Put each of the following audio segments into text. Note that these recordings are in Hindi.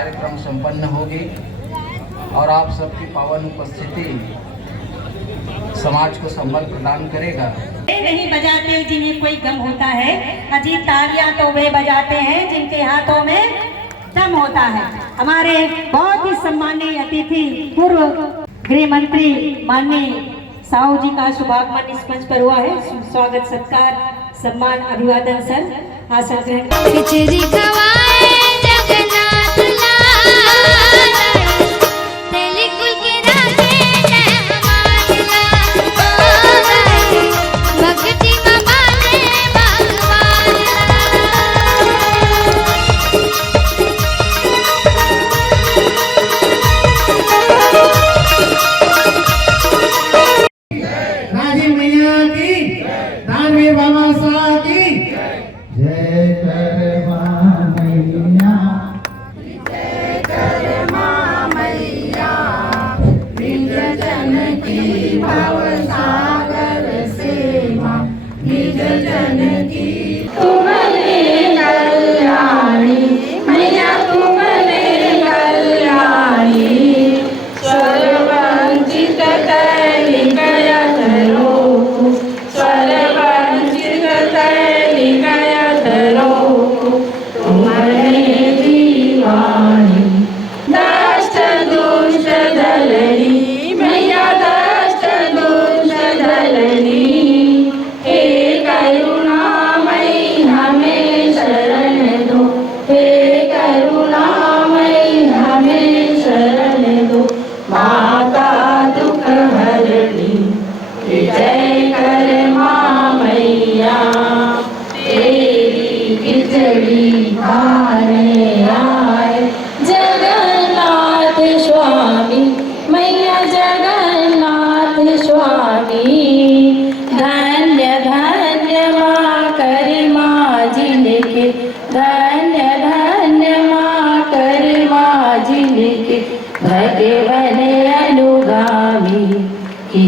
कार्यक्रम संपन्न होगी और आप सबकी पावन उपस्थिति समाज को संबल प्रदान करेगा। नहीं बजाते जिन्हें कोई गम होता है, अजी तालियां तो वे बजाते हैं जिनके हाथों में दम होता है। हमारे बहुत ही सम्मानीय अतिथि पूर्व गृह मंत्री माननीय साहू जी का शुभागमन इस मंच पर हुआ है। स्वागत सत्कार सम्मान अभिवादन सर आसन ग्रहण।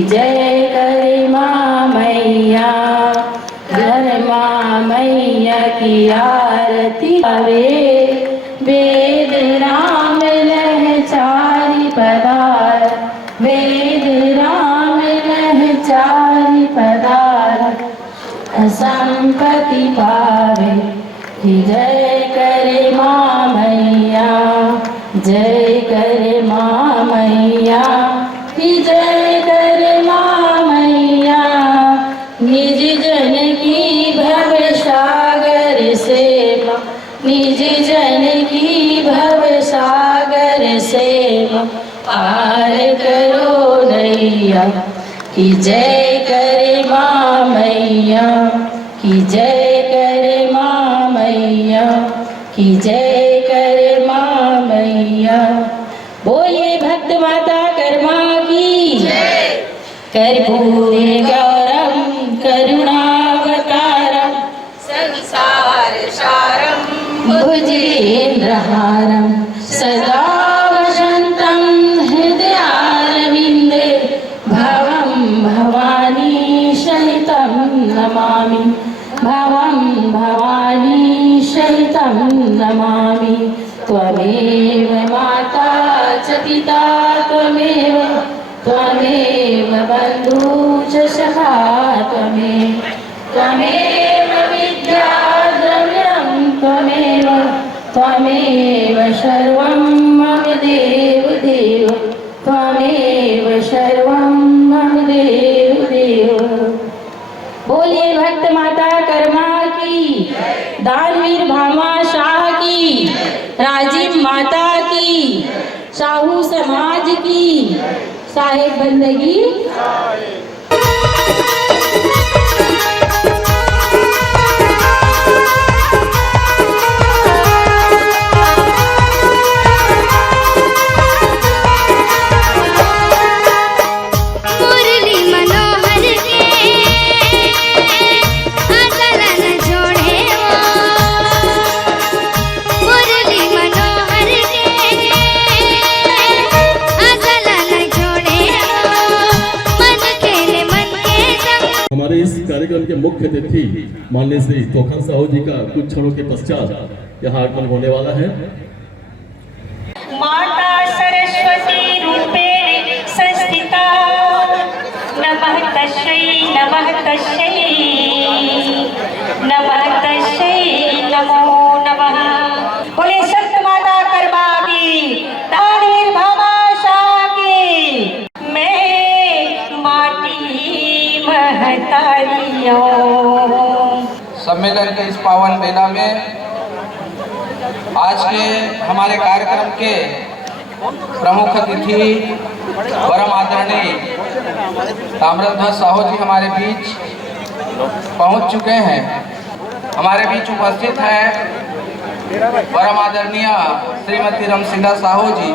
जय करे माँ मैया, घर माँ मैया की आरती गावे। वेद राम लहचारी पधार, वेद राम लहचारी पधार, संपत्ति पावे। जय करे माँ मैया, जय करे माँ मैया, जय करे माँ मैया। निज जन की भव सागर से, निज जन की भव सागर से पार करो नैया। कि जय करे माँ मैया, कि जय करे माँ मैया, कि जय करे माँ मैया। बोलिए भक्त माता कर्मा की जय। कर्पूरे गौरम करुणावतारम, संसार सारम भुजगेन्द्रहारम, सदा वसन्तं हृदयारविन्दे भवं भवानी सहितं नमामि, भवं भवानी सहितं नमामि। त्वमेव माता च पिता त्वमेव, त्वमेव बन्धु च सखा त्वमेव, त्वमेव विद्या द्रविणं त्वमेव, त्वमेव सर्वं मम देव देव, त्वमेव सर्वं मम देव देव। बोलिए भक्त माता कर्मा की, दानवीर भामा शाह की, राजीव माता की, साहू समाज की, साहेब बंदगी। हमारे इस कार्यक्रम के मुख्य अतिथि माननीय श्री तोखन साहू जी का कुछ क्षणों के पश्चात यहाँ आगमन होने वाला है। माता सरस्वती रूपेण संस्थिता नमः तस्यै नमः तस्यै नमः तस्यै नमो नमः। बोले संत माता कर्मा की तानवीर भामाशाह की। मैं माटी महतारियों। सम्मेलन के इस पावन मेला में आज के हमारे कार्यक्रम के प्रमुख अतिथि परम आदरणीय ताम्रध्वज साहू जी हमारे बीच पहुंच चुके हैं। हमारे बीच उपस्थित हैं परम आदरणीय श्रीमती रमसिंगा साहू जी।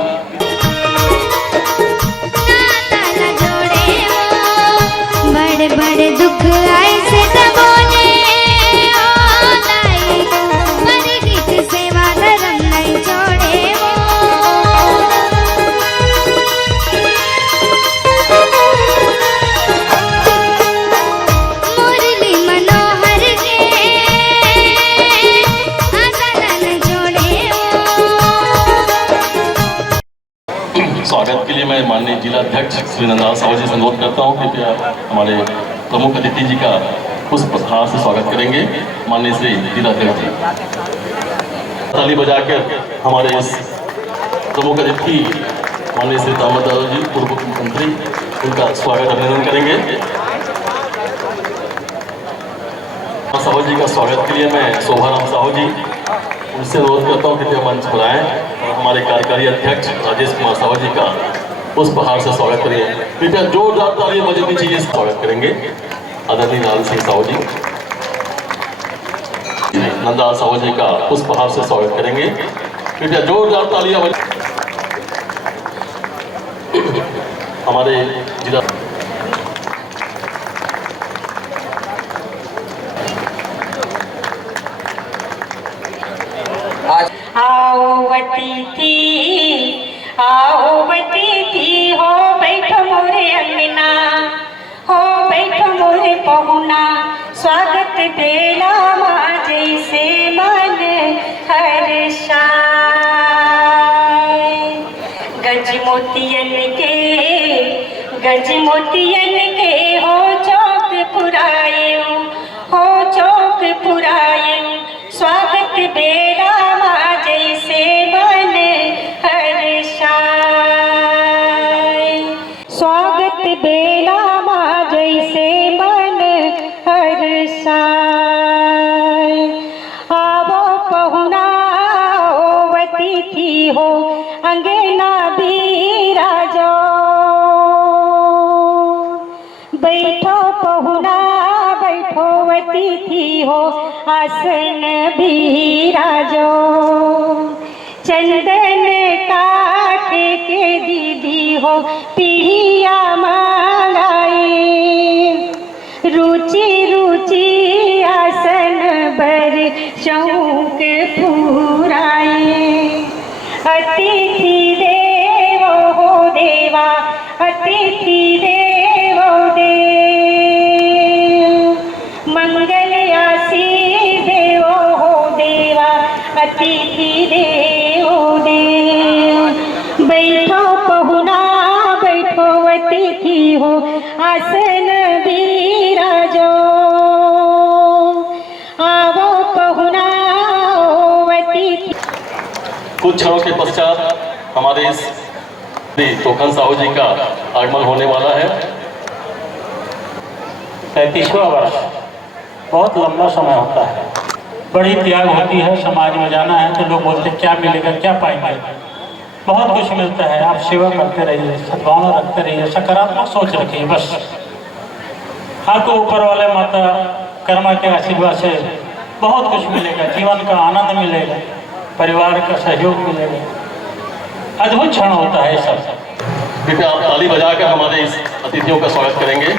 बड़े बड़े दुख ऐसे दबोने सेवा धर्म नहीं छोड़े मुरली मनोहर के आसन जोड़े। स्वागत के लिए मैं माननीय जिला अध्यक्ष श्री नंदलाल साहू जी से अनुरोध करता हूँ कृपया हमारे प्रमुख अतिथि जी का पुष्पहार से स्वागत करेंगे। माननीय श्री जिला अध्यक्ष जी ताली बजाकर हमारे इस प्रमुख अतिथि माननीय श्री ताम्रध्वज जी पूर्व मुख्यमंत्री उनका स्वागत अभिनंदन करेंगे। साहू जी का स्वागत के लिए मैं शोभाराम साहू जी उनसे अनुरोध करता हूँ कृपया मंच पर आएं और हमारे कार्यकारी अध्यक्ष राजेश कुमार साहू जी का पुष्पहार से स्वागत करिए। कृपया जोरदार ताली बजनी चाहिए। स्वागत करेंगे आदरणीय लाल सिंह साहू जी। नंदलाल साहू जी का पुष्पहार से स्वागत करेंगे। कृपया जोरदार तालियां हमारे जिला आओ बती हो बैठो मोरे अंगना हो बैठो मोरे पहुना स्वागत बेला माँ जैसे मन हर्षाए। गज मोतियन के हो चौक पुराए स्वागत बेला माँ जैसे मन हर्षाए। स्वागत बेला माँ जैसे मन हर्षाए। आवो पहुना ओवती थी हो अंगना बिराजो बैठो पहुना बैठो वती थी हो आसन बिराजो। चंदन काट के दीदी हो पीढ़िया मांगाए रुचि रुचि आसन बर चौक पुराए। अतिथि देवो हो देवा अतिथि देवो देव मंगल आशीष देवो हो देवा अतिथि देवो देव। बैठो पहुना बैठो अतिथि हो आसन बिराजो आवो पहुना अतिथि। कुछ क्षणों के पश्चात हमारे इस तोखन साहू जी का आगमन होने वाला है। 35वां वर्ष बहुत लंबा समय होता है, बड़ी त्याग होती है। समाज में जाना है तो लोग बोलते क्या मिलेगा क्या पाएंगे। बहुत कुछ मिलता है। आप सेवा करते रहिए, सद्भावना रखते रहिए, सकारात्मक सोच रखिए। बस आपको ऊपर वाले माता कर्मा के आशीर्वाद से बहुत कुछ मिलेगा। जीवन का आनंद मिलेगा, परिवार का सहयोग मिलेगा। अद्भुत क्षण होता है सब। कृपया आप ताली बजाकर हमारे इस अतिथियों का स्वागत करेंगे।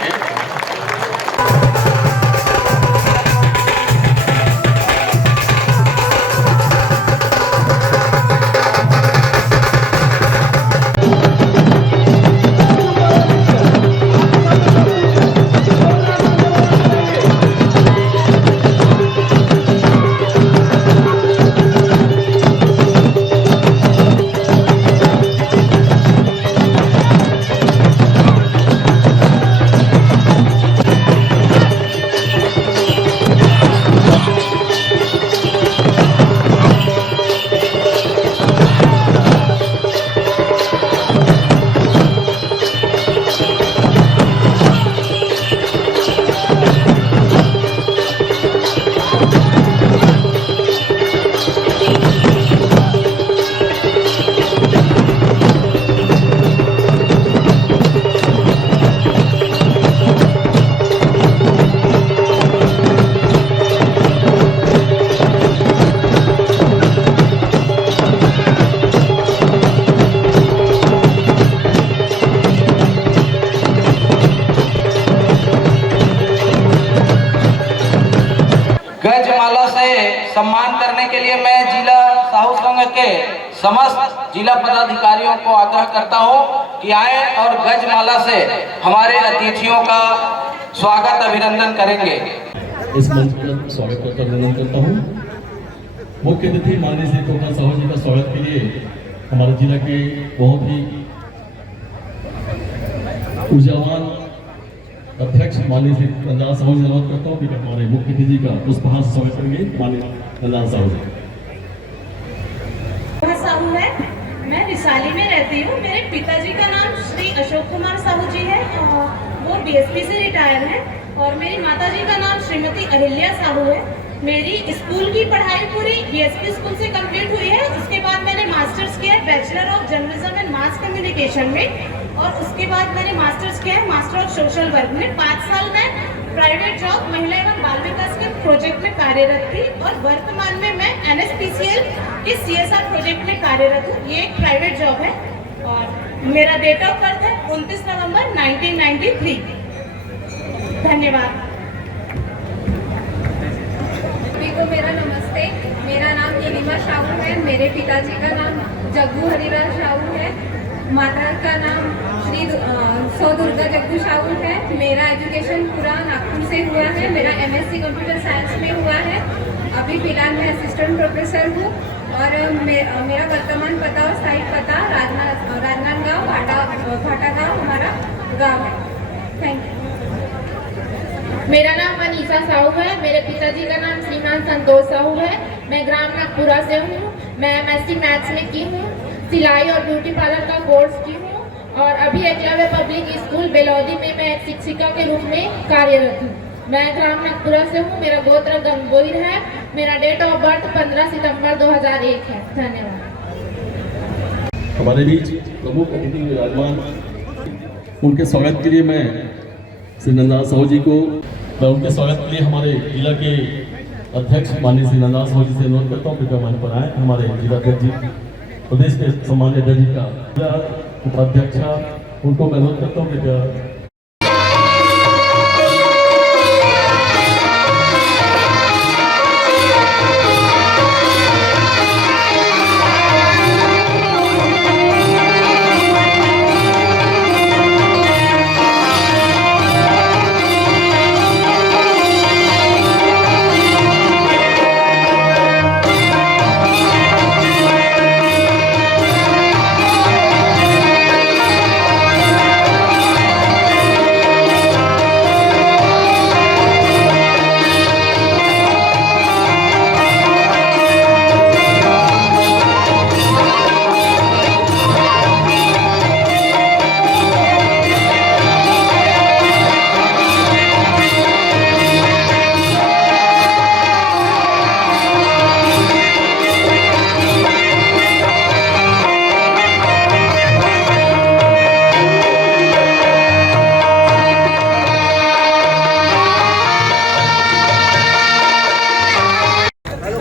से सम्मान करने के लिए मैं जिला साहू संघ के समस्त जिला पदाधिकारियों को आग्रह करता हूं कि आए और गजमाला से हमारे अतिथियों का स्वागत अभिनंदन करेंगे। इस मंच पर स्वागत करता अभिनंदन करता हूँ। मुख्य अतिथि माननीय श्री टोटा साहू जी का स्वागत के लिए हमारे जिला के बहुत ही ऊर्जावान अध्यक्ष माननीय श्री रंजन साहू जी अनुरोध करता हूँ कि हमारे मुख्य अतिथि का पुष्पहार से स्वागत करेंगे माननीय रंजन साहू जी। साहू है, मैं विशाली में रहती हूँ। मेरे पिताजी का नाम श्री अशोक कुमार साहू जी है, वो बीएसपी से रिटायर हैं। और मेरी माताजी का नाम श्रीमती अहिल्या साहू है। मेरी स्कूल की पढ़ाई पूरी बीएसपी स्कूल से कंप्लीट हुई है। उसके बाद मैंने मास्टर्स किया bachelor of journalism and mass communication में, और उसके बाद मैंने मास्टर्स किया मास्टर ऑफ सोशल वर्क में। 5 साल मैं प्राइवेट जॉब महिला एवं बाल विकास के प्रोजेक्ट में कार्यरत थी, और वर्तमान में मैं NSPCL के CSR प्रोजेक्ट में कार्यरत हूँ। ये एक प्राइवेट जॉब है, और मेरा डेट ऑफ बर्थ है 29 नवंबर 1993। धन्यवाद। सभी को मेरा नमस्ते। मेरा नाम नीलिमा साहू है। मेरे पिताजी का नाम जग्गू हरिलाल साहू है। माता का नाम श्री सौ दुर्गा जग्गू साहू है। मेरा एजुकेशन पूरा नागपुर से हुआ है। मेरा MSc कंप्यूटर साइंस में हुआ है। अभी फिलहाल मैं असिस्टेंट प्रोफेसर हूँ, और मेरा वर्तमान पता और स्थायी पता राजनांदगांव भाटा गाँव हमारा गाँव है। Thank you. मेरा नाम अनीसा साहू है। मेरे पिताजी का नाम श्रीमान संतोष साहू है। मैं ग्राम नागपुरा से हूँ। मैं MSc मैथ्स में की हूँ। सिलाई और ब्यूटी पार्लर का कोर्स की हूँ, और अभी एकलव्य पब्लिक स्कूल बेलौदी में मैं एक शिक्षिका के रूप में कार्यरत हूँ। मैं ग्राम नागपुरा से हूँ। मेरा गोत्र गंगोईर है। मेरा डेट ऑफ बर्थ 15 सितंबर 2001 है। धन्यवाद। हमारे बीच प्रमुख अतिथि विराजमान, उनके स्वागत के लिए मैं श्री नंदा साहू जी को उनके स्वागत के लिए हमारे जिला के अध्यक्ष माननीय श्री नंदा साहू जी से अनुरोध करता हूँ कि हमारे पर आए। हमारे जिला अध्यक्ष जी, प्रदेश के सम्मान्य अध्यक्ष जी का उपाध्यक्ष, उनको मैं अनुरोध करता हूँ कि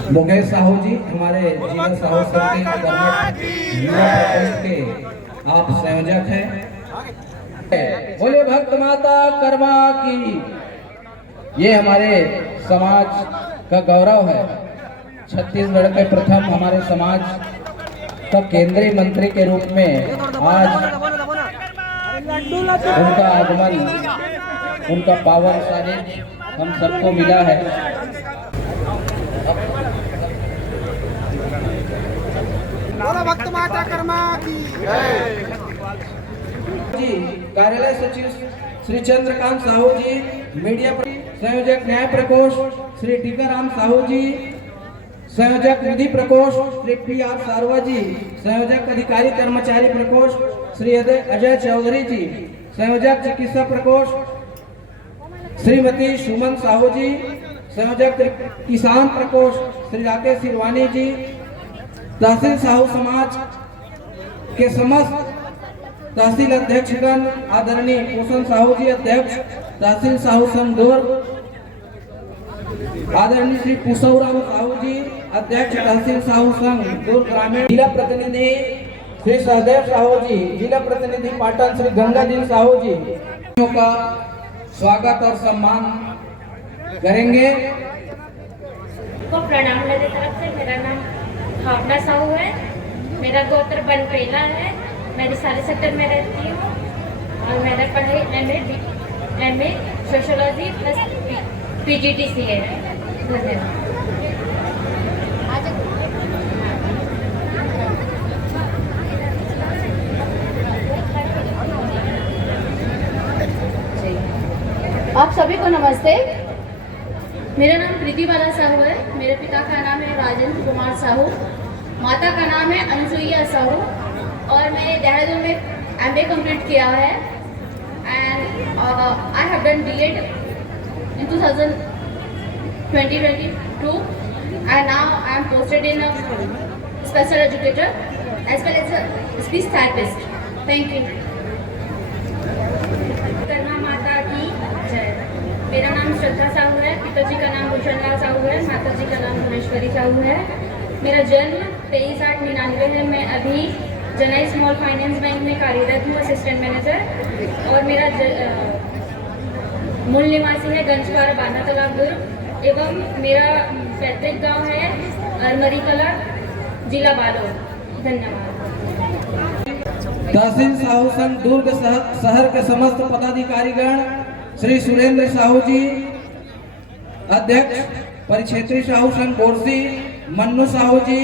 मुकेश साहू जी हमारे जिला साहू संघ के युवा प्रकोष्ठ के आप संयोजक हैं। बोले भक्त माता कर्मा की। ये हमारे समाज का गौरव है। छत्तीसगढ़ के प्रथम हमारे समाज का केंद्रीय मंत्री के रूप में आज उनका आगमन, उनका पावन सानिध्य हम सबको मिला है। भक्त माता कर्मा की जी, कार्यालय सचिव श्री चंद्रकांत साहू जी, मीडिया संयोजक न्याय प्रकोष्ठ श्री टीकाराम साहू जी, संयोजक निधि प्रकोष्ठ श्री PR सारवा जी, संयोजक अधिकारी कर्मचारी प्रकोष्ठ श्री अजय चौधरी जी, संयोजक चिकित्सा प्रकोष्ठ श्रीमती सुमन साहू जी, संयोजक किसान प्रकोष्ठ श्री राकेश सिरवानी जी, तहसील साहू समाज के समस्त तहसील अध्यक्षगण आदरणीय पोषण साहू जी अध्यक्ष तहसील साहू संघ दुर्ग, आदरणीय श्री पुष्पराम साहू जी अध्यक्ष तहसील साहू संघ दुर्ग ग्रामीण, जिला प्रतिनिधि श्री सहदेव साहू जी, जिला प्रतिनिधि पाटन श्री गंगादीन साहू जी का स्वागत और सम्मान करेंगे। को प्रणाम। मेरी तरफ से मेरा नाम भावना साहू है, मेरा गोत्र बनपेला है, मैं रिसाली सेक्टर में रहती हूँ और मैंने पढ़ाई एमए सोशोलॉजी प्लस PGDCA है। धन्यवाद। आप सभी को नमस्ते। मेरा नाम प्रीति बाला साहू है, मेरे पिता का नाम है राजेंद्र कुमार साहू, माता का नाम है अनसुईया साहू और मैंने देहरादून में MA कंप्लीट किया है and I have done B.Ed in 2022 and now I am posted in a special educator as well as a speech therapist. Thank you. माता की जय। मेरा नाम श्रद्धा साहू है, पिताजी का नाम भूषणलाल साहू है, माताजी का नाम भुवनेश्वरी साहू है। मेरा जन्म 23/8/99 है। मैं अभी जनई स्मॉल फाइनेंस बैंक में कार्यरत हूँ असिस्टेंट मैनेजर और मेरा मूल निवासी है गंजवाड़ा बांधा तालाब दुर्ग एवं मेरा पैतृक गांव है अरमरी कला जिला बालोद। धन्यवाद। तहसील साहू संघ दुर्ग शहर के समस्त पदाधिकारीगण, श्री सुरेंद्र साहू जी अध्यक्ष, परिक्षेत्रीय साहू संघ बोरसी मन्नू साहू जी,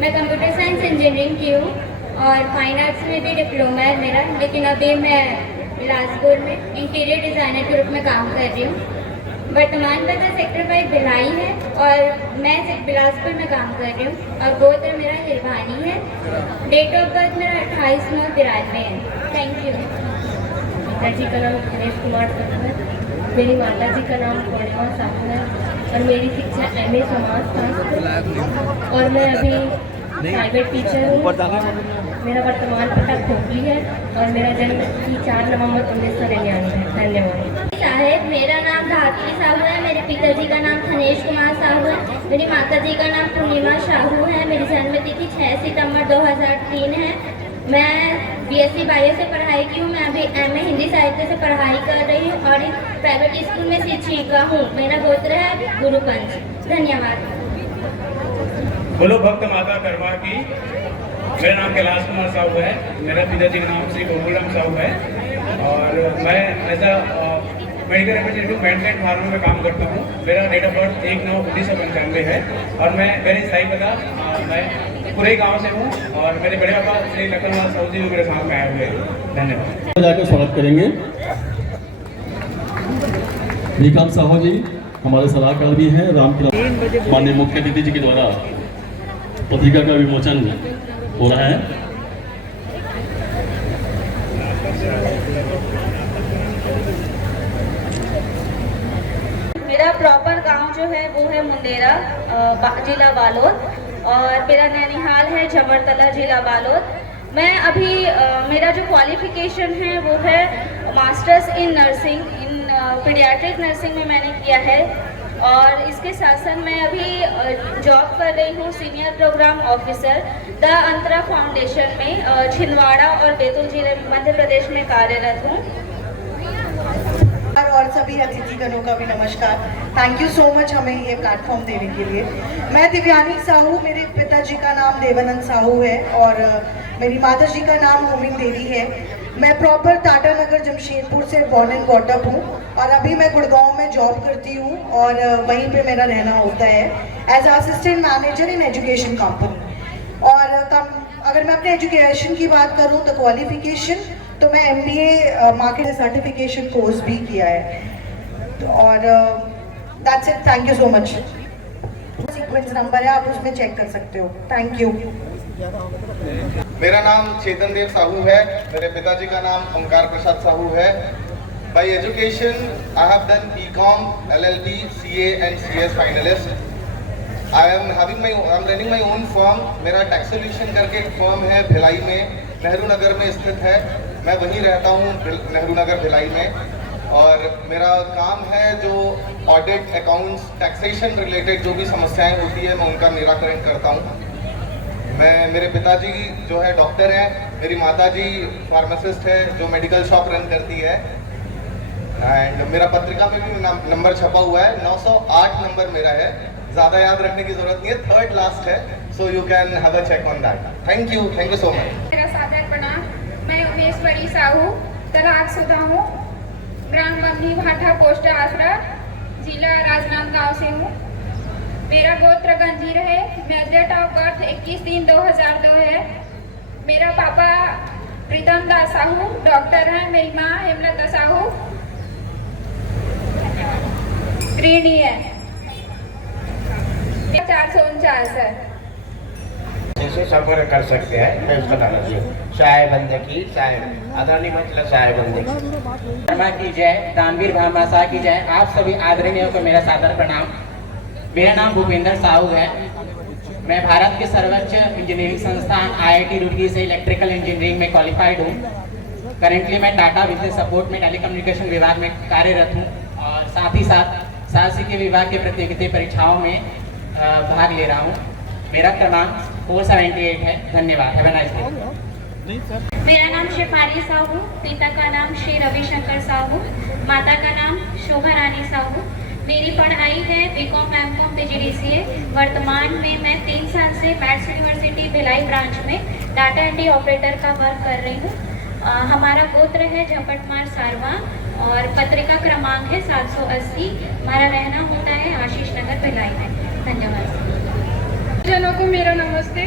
मैं कंप्यूटर साइंस इंजीनियरिंग की हूँ और फाइन आर्ट्स में भी डिप्लोमा है मेरा, लेकिन अभी मैं बिलासपुर में इंटीरियर डिज़ाइनर के रूप में काम कर रही हूँ। वर्तमान पता सेक्टर 5 भिलाई है और मैं बिलासपुर में काम कर रही हूँ और गोत्र मेरा हिरवानी है। डेट ऑफ बर्थ मेरा 28/9/93 है। Thank you. पिताजी का नाम गणेश कुमार साहू है, मेरी माता जी का नाम पूर्णिमा साहू है और मेरी शिक्षा MA समाजशास्त्र और मैं अभी प्राइवेट टीचर हूँ। मेरा वर्तमान पता खोखली है और मेरा जन्म 4 नवंबर 1999 है। धन्यवाद। साहेब, मेरा नाम धात्री साहू है, मेरे पिताजी का नाम धनेश कुमार साहू है, मेरी माताजी का नाम पूर्णिमा साहू है, मेरी जन्म तिथि 6 सितंबर 2003 है। मैं BSc बायो से पढ़ाई की हूँ। मैं अभी MA हिंदी साहित्य से पढ़ाई कर रही हूँ और एक प्राइवेट स्कूल में शिक्षिका हूँ। मेरा गोत्र है गुरुपंच। धन्यवाद। बोलो भक्त माता कर्मा की। मेरा नाम कैलाश कुमार साहू है, मेरा पिताजी का नाम श्री गोकुलराम साहू है और मैं as a medical representative maintain pharm में काम करता हूँ। मेरा डेट ऑफ बर्थ 1/9/1995 है और मैं मेरे स्थायी पता मैं पूरे गांव से हूँ और मेरे बड़े पापा श्री लखनलाल साहू जी भी मेरे साथ में आए हुए हैं। धन्यवाद। जाकर स्वागत करेंगे। बीकॉम साहू जी हमारे सलाहकार भी हैं। माननीय मुख्य अतिथि जी के द्वारा पत्रिका का विमोचन हो रहा है। मेरा प्रॉपर गांव जो है वो है मुंडेरा, जिला बालोद, और मेरा नैनीहाल है झमरतला, जिला बालोद। मैं अभी मेरा जो क्वालिफिकेशन है वो है masters in nursing, in paediatric nursing में मैंने किया है। और इसके साथ साथ मैं अभी जॉब कर रही हूँ senior programme officer the Antara foundation में, छिंदवाड़ा और बैतूल जिले मध्य प्रदेश में कार्यरत हूँ। और सभी अतिथिगणों का भी नमस्कार। थैंक यू सो मच हमें ये प्लेटफॉर्म देने के लिए। मैं दिव्यानी साहू, मेरे पिताजी का नाम देवानंद साहू है और मेरी माता जी का नाम होमिन देवी है। मैं प्रॉपर टाटा नगर जमशेदपुर से बॉर्न एंड बॉट अप हूँ और अभी मैं गुड़गांव में जॉब करती हूँ और वहीं पे मेरा रहना होता है as assistant manager in education company. और अगर मैं अपने एजुकेशन की बात करूँ तो क्वालिफिकेशन तो मैं MBA मार्केट सर्टिफिकेशन कोर्स भी किया है और that's it. Thank you so much. Sequence number है, आप उसमें चेक कर सकते हो। Thank you. मेरा नाम चेतन देव साहू है। मेरे पिताजी का नाम ओंकार प्रसाद साहू है। Bye education I have done BCom, LLB, CA and CS finalist. I am running my own firm. मेरा टैक्स सोल्यूशन करके एक फर्म है भिलाई में, नेहरू नगर में स्थित है। मैं वहीं रहता हूँ नेहरू नगर भिलाई में और मेरा काम है जो ऑडिट, अकाउंट्स, टैक्सेशन रिलेटेड जो भी समस्याएं होती है मैं उनका निराकरण करता हूँ। मेरे पिताजी जो है डॉक्टर हैं, मेरी माताजी फार्मासिस्ट है जो मेडिकल शॉप रन करती है। एंड मेरा पत्रिका में भी नंबर छपा हुआ है, 908 नंबर मेरा है। ज़्यादा याद रखने की जरूरत नहीं है, 3rd लास्ट है, so you can have a check on that. Thank you so much. मेरा सादर प्रणाम। मैं उमेश्वरी साहू तलाकशुदा हूँ। ग्राम बमनी भाठा, पोस्ट आसरा, जिला राजनांदगांव से हूँ। मेरा गोत्र गंजीर है। मेरा डेट ऑफ बर्थ 21/3/2002 है। मेरा पापा प्रीतम दास साहू डॉक्टर हैं। मेरी माँ हेमलता साहू गृहिणी है। 449 है। से संपर्क कर सकते हैं। मैं उसका नाम चाय बंदे की चाय आदरणीय मतलब चाय बंदे की जय, दानवीर भामा शाह की जय। आप सभी आदरणीयों को मेरा सादर प्रणाम। मेरा नाम भूपेंद्र साहू है। मैं भारत के सर्वोच्च इंजीनियरिंग संस्थान IIT रुड़की से इलेक्ट्रिकल इंजीनियरिंग में क्वालिफाइड हूँ। करेंटली मैं टाटा बिजनेस सपोर्ट में टेलीकम्युनिकेशन विभाग में कार्यरत हूँ और साथ ही साथ शासकीय विभाग के प्रतियोगिता परीक्षाओं में भाग ले रहा हूँ। मेरा क्रमांक 478 है। धन्यवाद। Have a nice day. मेरा नाम शेफाली साहू, पिता का नाम श्री रविशंकर साहू, माता का नाम शोभा रानी साहू। मेरी पढ़ाई है BCom, MCom, PGDCA। वर्तमान में मैं 3 साल से मैथ्स यूनिवर्सिटी भिलाई ब्रांच में डाटा एंट्री ऑपरेटर का वर्क कर रही हूँ। हमारा गोत्र है झपटमार सारवा और पत्रिका क्रमांक है 780। हमारा रहना होता है आशीष नगर भिलाई में। धन्यवाद। जनों को मेरा नमस्ते।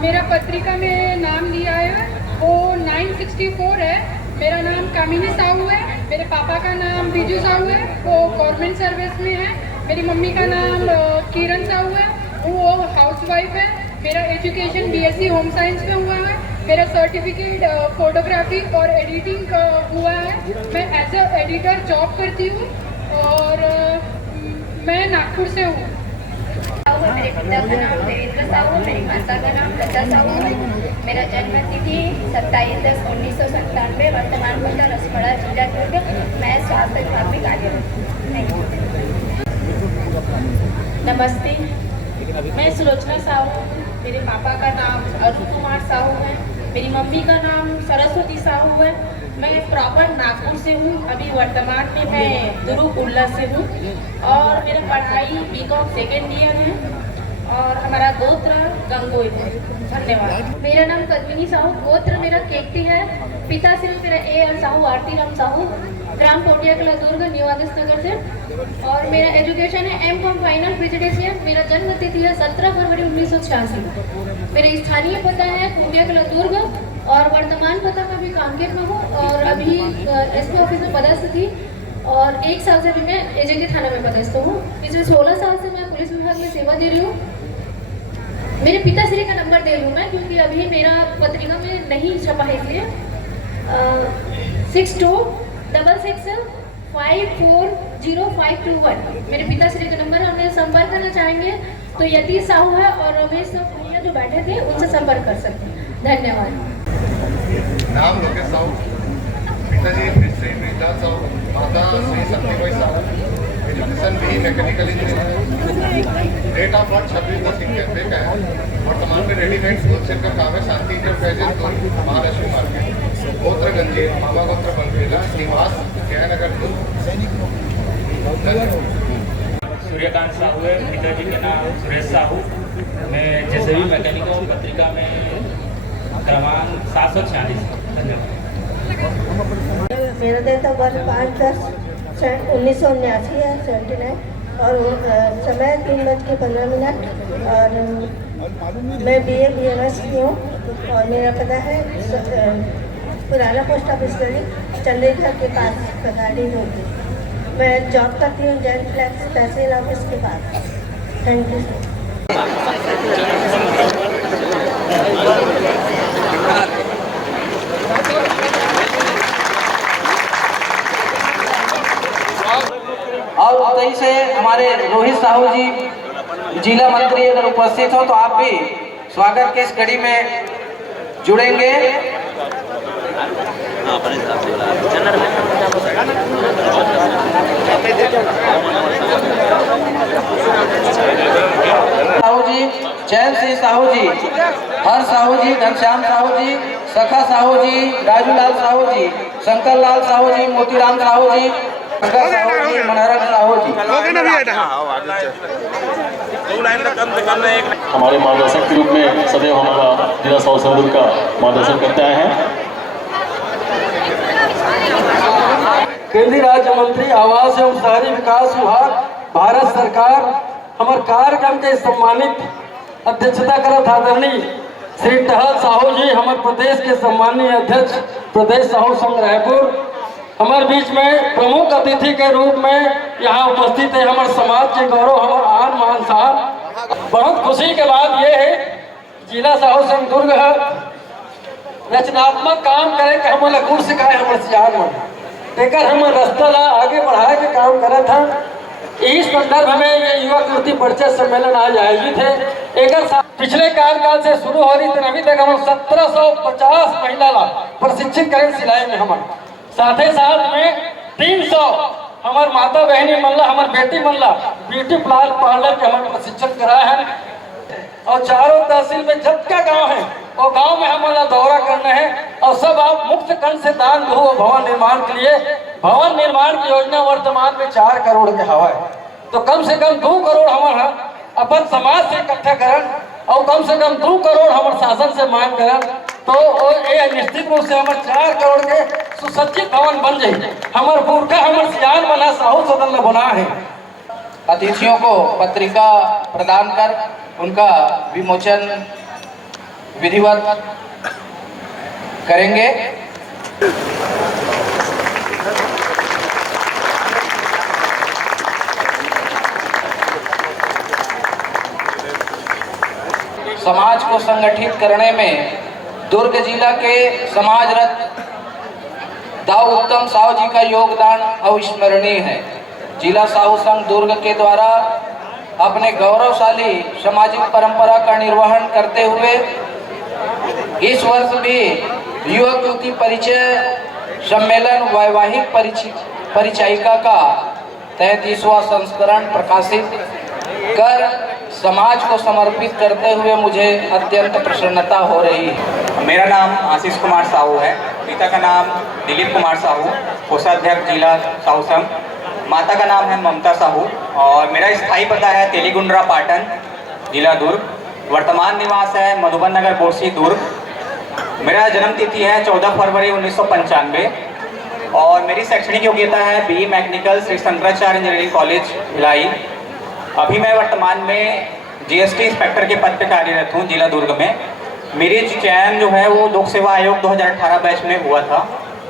मेरा पत्रिका में नाम लिया है वो 964 है। मेरा नाम कामिनी साहू है। मेरे पापा का नाम बीजू साहू है, वो गवर्नमेंट सर्विस में है। मेरी मम्मी का नाम किरण साहू है, वो हाउसवाइफ है। मेरा एजुकेशन BSc होम साइंस में हुआ है। मेरा सर्टिफिकेट फोटोग्राफी और एडिटिंग का हुआ है। मैं एज अ एडिटर जॉब करती हूँ और मैं नागपुर से हूँ। मेरे पिता का नाम देवेंद्र साहू, मेरी माता का नाम लता साहू है। मेरा जन्म तिथि 27/10/1997। वर्तमान पता रसपड़ा, जिला दुर्ग। मैं स्वास्थ्य विभाग में कार्यरत हूँ। नमस्ते, मैं सुलोचना साहू। मेरे पापा का नाम अरुण कुमार साहू है। मेरी मम्मी का नाम सरस्वती साहू है। मैं प्रॉपर नागपुर से हूँ। अभी वर्तमान में मैं दुर्ग उल्ला से हूँ और मेरा पढ़ाई BCom 2nd ईयर है और हमारा गोत्र गंगोई है। धन्यवाद। मेरा नाम कद्मिनी साहू, गोत्र मेरा केकती है। पिता श्री मेरा AL साहू, आरती राम साहू, ग्राम कोटिया कला दुर्ग, न्यू आदित्य नगर से। और मेरा एजुकेशन है MCom फाइनल PGDCA। मेरा जन्म तिथि है 17 फरवरी 1986। मेरे स्थानीय पता है कोटिया कला दुर्ग और वर्तमान पता मैं भी कांकेर में हूँ और अभी SP ऑफिस में पदस्थ थी और 1 साल से अभी मैं एजेंटी थाना में पदस्थ हूँ। पिछले 16 साल से मैं पुलिस विभाग में सेवा दे रही हूँ। मेरे पिताश्री का नंबर दे दूँ मैं, क्योंकि अभी मेरा पत्रिका में नहीं छपा है, इसलिए 6266540521 मेरे पिताश्री का नंबर है। हमें संपर्क करना चाहेंगे तो यतीश साहू है और रमेश भैया जो बैठे थे उनसे संपर्क कर सकते हैं। धन्यवाद। नाम लोकेश साहू, पिताजी श्री प्रीतलाल साहू, माता श्री सत्यबाई साहू, एजुकेशन भी mechanical engineer, date of birth 26/10/91 का है। वर्तमान में रेडीमेड होलसेल का काम है, शांति इंटरप्राइजेज महालक्ष्मी मार्केट, गोत्र गंजीर, मामा गोत्र बंगेला, निवास जयनगर दुर्ग। सूर्यकांत साहू है, पिताजी का नाम सुरेश साहू। मैं जैसे भी मैकेनिक हूँ, पत्रिका में क्रमांक 746। धन्यवाद। मेरा डेट ऑफ बर्थ 5/10/1979 है, 79, और समय 3:15 और मैं BA BMS की हूँ और मेरा पता है पुराना पोस्ट ऑफिस गली चंदेघर के पास पथाड़ी होगी। मैं जॉब करती हूँ जैन फ्लैक्स तहसील ऑफिस के पास। Thank you. और उत्तरी से हमारे रोहित साहू जी जिला मंत्री अगर उपस्थित हो तो आप भी स्वागत के इस कड़ी में जुड़ेंगे। साहू जी, चैन सिंह साहू जी, हर साहू जी, घनश्याम साहू जी, सखा साहू जी, राजूलाल साहू जी, शंकर लाल साहू जी, मोतीराम साहू जी, मनहरन साहू जी। हमारे मार्गदर्शक के रूप में सदैव हमारा जिला साहू संदूर का मार्गदर्शन करते आए हैं। केंद्रीय राज्य मंत्री आवास एवं शहरी विकास विभाग भारत सरकार हमारे कार्यक्रम के सम्मानित अध्यक्षता करत आदरणीय श्री टहल साहू जी, हमारे प्रदेश के सम्मानीय अध्यक्ष प्रदेश साहू संघ रायपुर, हमारे बीच में प्रमुख अतिथि के रूप में यहाँ उपस्थित है हमारे समाज के गौरव हमारे आन मान साहब। बहुत खुशी के बात ये है जिला साहू संघ दुर्ग रचनात्मक काम करे कि हमारे गुण सिखाए हमारे सियार मन देकर हम रास्ता ला आगे बढ़ाए के काम करे था। इस संदर्भ में ये युवा कृति परिचय सम्मेलन आज आयोजित है। एक पिछले कार्यकाल से शुरू हो रही थी, अभी तक हम 1750 महिला ला प्रशिक्षित करें सिलाई में। हमारे साथ ही साथ में 300 हमारे माता बहनी मल्ला, हमारे बेटी मल्ला ब्यूटी पार्लर के हमारे प्रशिक्षण कराए हैं। और चारों तहसील में जितना गांव है वो गांव में हमारा दौरा करना है और सब आप मुक्त कंठ से दान दो भवन निर्माण के लिए। भवन निर्माण की योजना वर्तमान में 4 करोड़ के हवा है, तो कम से कम 2 करोड़ हमारा अपन समाज से इकट्ठा करन और कम से कम 2 करोड़ हमारे शासन से मांग करन, तो ये निश्चित रूप से हमारे 4 करोड़ के सुसज्जित भवन बन जाए। हमारे पुरखा हमारे सियान बना साहू सदन में बना है। अतिथियों को पत्रिका प्रदान कर उनका विमोचन विधिवत करेंगे। समाज को संगठित करने में दुर्ग जिला के समाज रत्न दाऊ उत्तम साहू जी का योगदान अविस्मरणीय है। जिला साहू संघ दुर्ग के द्वारा अपने गौरवशाली सामाजिक परंपरा का निर्वहन करते हुए इस वर्ष भी युवा कृति परिचय सम्मेलन वैवाहिक परिचायिका का 33वां संस्करण प्रकाशित कर समाज को समर्पित करते हुए मुझे अत्यंत प्रसन्नता हो रही है। मेरा नाम आशीष कुमार साहू है, पिता का नाम दिलीप कुमार साहू, कोषाध्यक्ष जिला साहू संघ। माता का नाम है ममता साहू और मेरा स्थायी पता है तेलीगुंडरा पाटन, जिला दुर्ग। वर्तमान निवास है मधुबन नगर बोरसी दुर्ग। मेरा जन्म तिथि है 14 फरवरी 1995 और मेरी शैक्षणिक योग्यता है BE mechanical Shri Shankaracharya engineering college Bhilai. अभी मैं वर्तमान में GST इंस्पेक्टर के पद पर कार्यरत हूँ जिला दुर्ग में। मेरी चयन जो है वो लोक सेवा आयोग 2018 बैच में हुआ था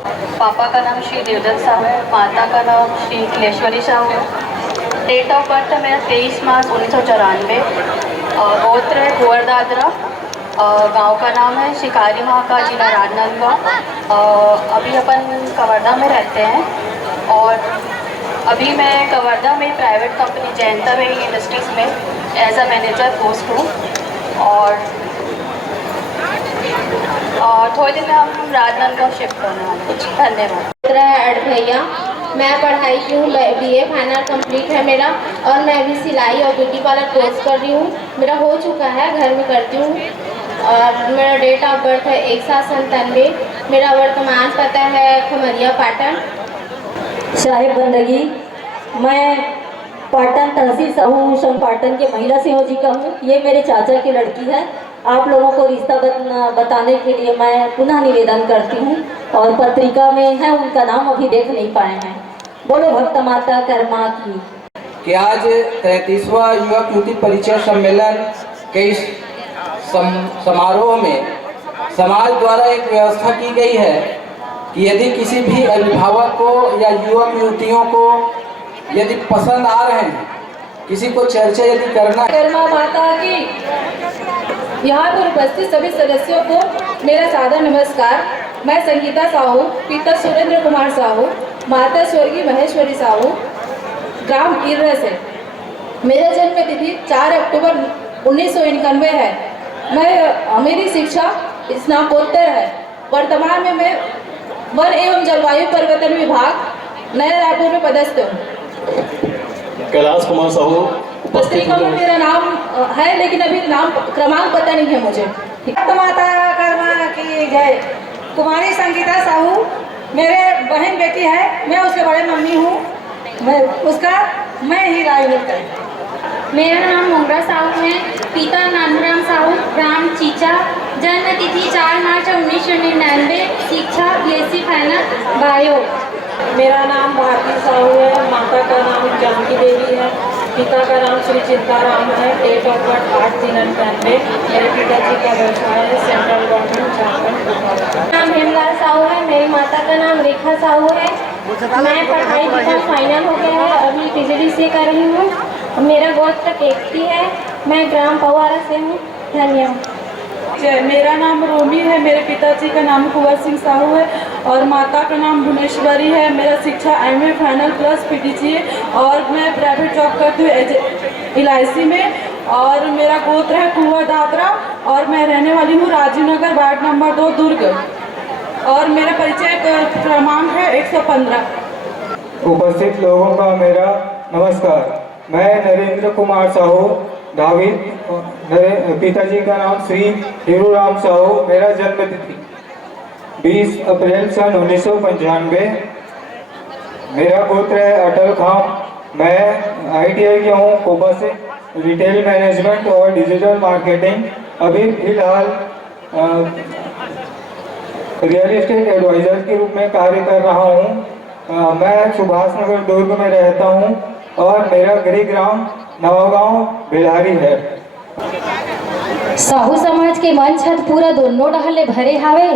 पापा का नाम श्री देवदत्त साहू है, माता का नाम श्री किलेश्वरी साहू है। डेट ऑफ बर्थ है मेरा 23 मार्च 1994। गोत्र है कुंवर दादरा। गांव का नाम है शिकारी महाका, जिला राजनांदगांव। अभी अपन कवर्धा में रहते हैं और अभी मैं कवर्धा में प्राइवेट कंपनी जयंता वेही इंडस्ट्रीज़ में एज अ मैनेजर पोस्ट हूँ और थोड़े दिन में हम राजनांदगांव शिफ्ट होने वाले हैं। धन्यवाद। भैया, मैं पढ़ाई की हूँ, BA फाइनल कंप्लीट है मेरा और मैं अभी सिलाई और ब्यूटी पार्लर कोर्स कर रही हूँ। मेरा हो चुका है, घर में करती हूँ और मेरा डेट ऑफ बर्थ है 1797। मेरा वर्तमान पता है खमरिया पाटन। साहिब बंदगी, मैं पाटन तहसील साहू संघ पाटन के महिला संयोजी का हूँ। ये मेरे चाचा की लड़की है। आप लोगों को रिश्ता बताने के लिए मैं पुनः निवेदन करती हूँ और पत्रिका में है, उनका नाम अभी देख नहीं पाए हैं। बोलो भक्त माता कर्मा की। कि आज 33वां युवा युवती परिचय सम्मेलन के इस समारोह में समाज द्वारा एक व्यवस्था की गई है कि यदि किसी भी अभिभावक को या युवक युवतियों को यदि पसंद आ रहे हैं, किसी को चर्चा यदि करना है। कर्मा माता की। यहाँ पर उपस्थित सभी सदस्यों को मेरा सादर नमस्कार। मैं संगीता साहू, पिता सुरेंद्र कुमार साहू, माता स्वर्गीय महेश्वरी साहू, ग्राम ईर्रा से। मेरा जन्म तिथि 4 अक्टूबर 1991 है। मेरी शिक्षा स्नातकोत्तर है। वर्तमान में मैं वन एवं जलवायु परिवर्तन विभाग नया रायपुर में पदस्थ हूँ। कैलाश कुमार साहू। पत्रिका में मेरा नाम है लेकिन अभी नाम क्रमांक पता नहीं है मुझे। माता कर्मा की जय। कुमारी संगीता साहू मेरे बहन बेटी है, मैं उसके बड़े मम्मी हूँ। मैं ही राजनीति। मेरा नाम मोगरा साहू है, पिता नानूराम साहू, ग्राम चीचा, जन्म तिथि 4 मार्च 1999, शिक्षा BSc फाइनल बायो। मेरा नाम भारती साहू है, माता का नाम जानकी देवी है, पिता का नाम श्री चिंताराम है, डेट ऑफ बर्थ 8/3/99। मेरे पिताजी का व्यवसाय है सेंट्रल गवर्नमेंट झारखंड। नाम हेमलाल साहू है, मेरी माता का नाम रेखा साहू है। मैं पढ़ाई लिखाई फाइनल हो गया है, अभी PGDCA कर रही हूँ। मेरा गोत्र केकती है, मैं ग्राम पवारा से हूँ। धन्यवाद। मेरा नाम रोमी है, मेरे पिताजी का नाम कुंवर सिंह साहू है और माता का नाम भुवनेश्वरी है। मेरा शिक्षा MA फाइनल प्लस PTCA और मैं प्राइवेट जॉब करती हूँ LIC में और मेरा गोत्र है कुंवर दादरा और मैं रहने वाली हूँ राजीव नगर, वार्ड नंबर 2, दुर्ग और मेरा परिचय क्रमांक है 115। उपस्थित लोगों का मेरा नमस्कार। मैं नरेंद्र कुमार साहू धावित, पिताजी का नाम श्री हीरूराम साहू। मेरा जन्म तिथि 20 अप्रैल सन 1995। मेरा गोत्र है अटल खाम। मैं ITI किया हूँ कोबा से, रिटेल मैनेजमेंट और डिजिटल मार्केटिंग। अभी फिलहाल रियल एस्टेट एडवाइजर के रूप में कार्य कर रहा हूँ। मैं सुभाष नगर दुर्ग में रहता हूँ और मेरा गृह ग्राम नवागांव बिलारी है। साहू समाज के मन छत पूरा दोनों डहले भरे हावे